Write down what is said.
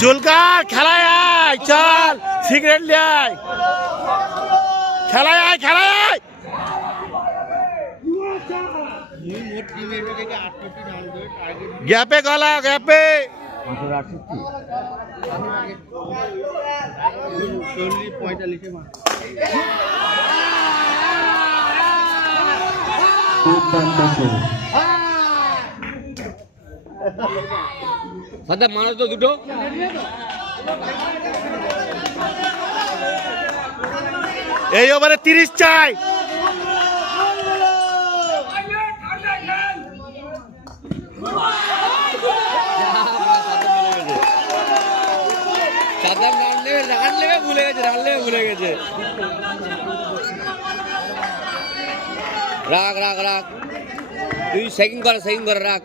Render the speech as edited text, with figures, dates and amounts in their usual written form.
জুলকার খেলায় আয়, চল সিগারেট নিয়ে আয়, খেলায় আয়, খেলায় আয়। গ্যাপে গলা, গ্যাপে মানুষ তো দুটো এই ওভারে 30 চাই। ভুলে গেছে। রাখ রাখ রাখ, তুই সেকিং কর রাখ।